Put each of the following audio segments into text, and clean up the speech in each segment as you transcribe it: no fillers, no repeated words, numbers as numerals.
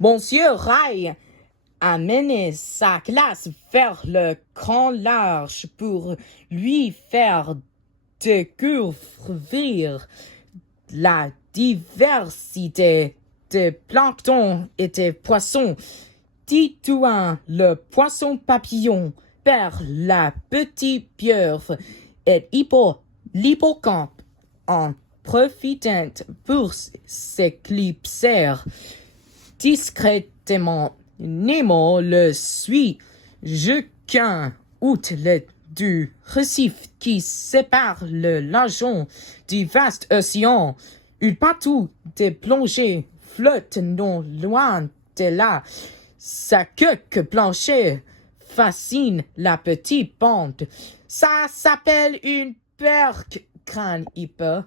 Monsieur Rai a mené sa classe vers le grand large pour lui faire découvrir la diversité de plancton et de poissons. Titouan, le poisson papillon, perd la petite pieuvre et l'hippocampe en profitant pour s'éclipser discrètement. Nemo le suit jusqu'en outre du récif qui sépare le lagon du vaste océan. Une partout de plongée flotte non loin de là. Sa queue blanche fascine la petite bande. Ça s'appelle une perque, crâne hippo.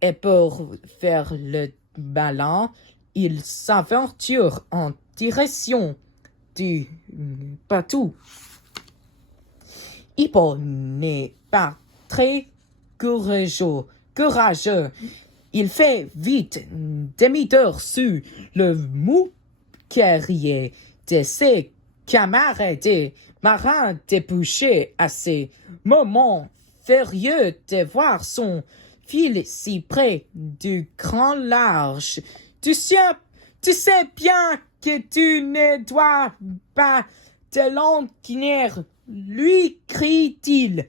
Et pour faire le ballon, il s'aventure en direction du bateau. Hippo n'est pas très courageux. Il fait vite demi-tour sur le mou carrier de ses camarades marins débouchés à ces moments furieux de voir son fil si près du grand large. Tu sais bien que tu ne dois pas te l'enquiner, lui crie-t-il.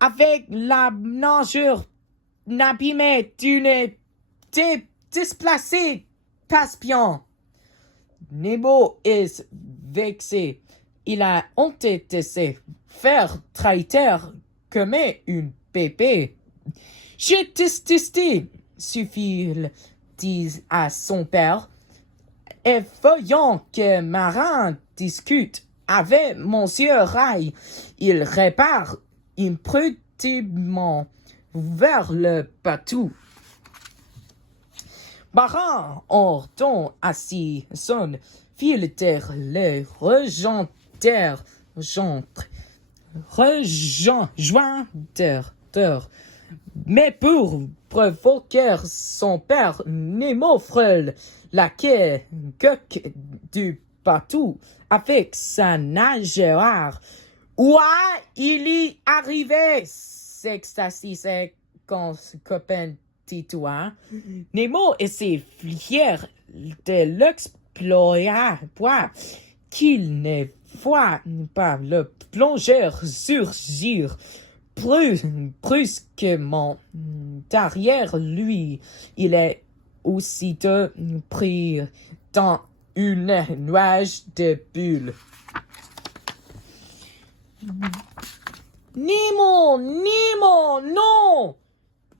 Avec la nageur abîmée, tu ne t'es déplacé, Caspian. Nemo est vexé. Il a honte de se faire traiter comme une bébé. Je déteste, suffit-il à son père. Et voyant que Marin discute avec Monsieur Rai, il repart imprudemment vers le bateau. Marin, en ton assis, son fil de le rejoindre. Mais pour provoquer son père, Nemo frôle la coque du bateau avec sa nageoire. Ouah, il y arrivait, s'extatisait son copain Titouan. Nemo était fier de l'exploit qu'il ne voit pas le plongeur surgir plus brusquement derrière lui. Il est aussitôt pris dans une nuage de bulles. Nemo, non!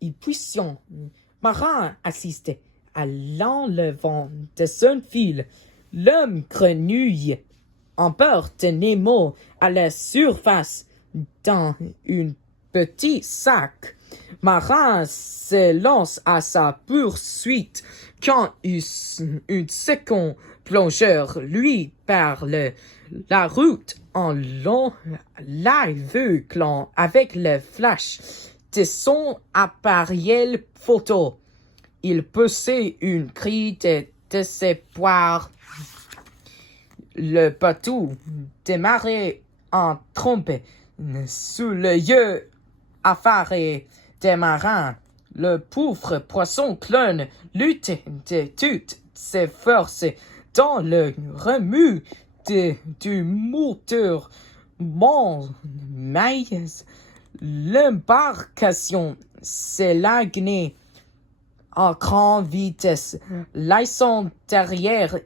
Et puissant, Marin assistait à l'enlèvement de son fil. L'homme grenouille emporte Nemo à la surface dans un petit sac. Marin se lance à sa poursuite quand un second plongeur lui parle la route en l'aveuglant avec le flash de son appareil photo. Il poussait une cri de désespoir. Le bateau démarrait en trompe sous l'œil affairé des marins. Le pauvre poisson clown lutte de toutes ses forces dans le remue du moteur. Mais l'embarcation s'élaguait en grande vitesse, laissant derrière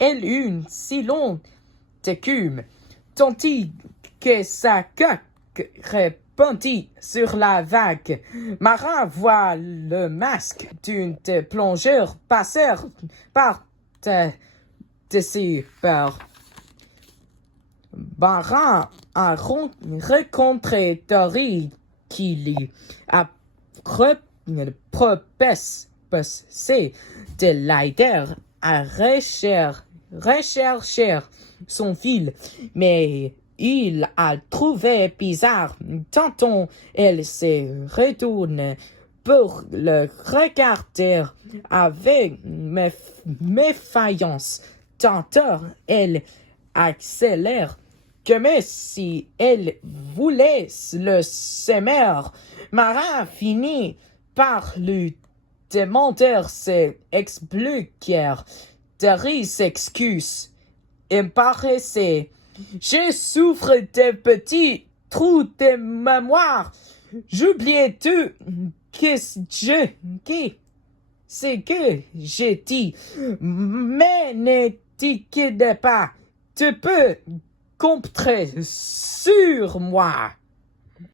elle une si longue d'écume, tandis que sa coque répandit sur la vague. Marin voit le masque d'un plongeur passer par-dessus bord. Marin a rencontré Dory qui lui a proposé de l'aider à rechercher son fil, mais il a trouvé bizarre. Tantôt, elle se retourne pour le regarder avec méfaillance. Tantôt, elle accélère comme si elle voulait le semer. Marin finit par lui demander ses expliquer. Terry s'excuse. Il paraissait. Je souffre de petits trous de mémoire. J'oubliais tout c'est que j'ai dit. Mais ne t'inquiète pas. Tu peux compter sur moi.